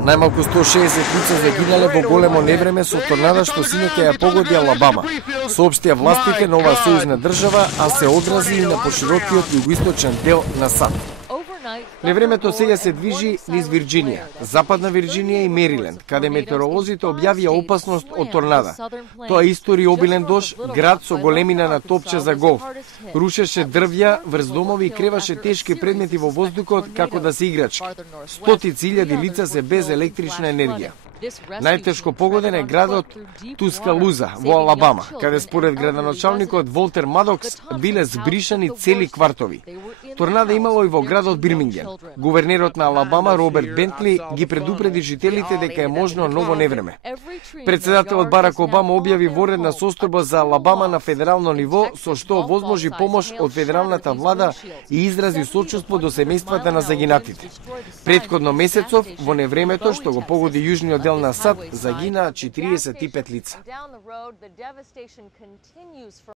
Најмалку 160 лица загинале во големо невреме со торнада што синоќа ја погоди Алабама, соопштија властите на оваа сојузна држава, а се одрази и на поширокиот југоисточен дел на САД. Невремето сега се движи низ Вирџинија, Западна Вирџинија и Мериленд, каде метеоролозите објавија опасност од торнада. Тоа истори обилен дожд, град со големина на топче за голф. Рушеше дрвја врз домови и креваше тешки предмети во воздухот како да се играчки. Стотици илјади лица се без електрична енергија. Најтешко погоден е градот Тускалуза во Алабама, каде според градоначалникот Волтер Мадокс биле збришани цели квартови. Торнада имало и во градот Бирмингем. Гувернерот на Алабама Роберт Бентли ги предупреди жителите дека е можно ново невреме. Председателот Барак Обама објави воредна состојба за Алабама на федерално ниво, со што овозможи помош од федералната влада и изрази сочувство до семејствата на загинатите. Претходно месецов, во невремето што го погоди јужниот дел на САД, загинаа 45 лица.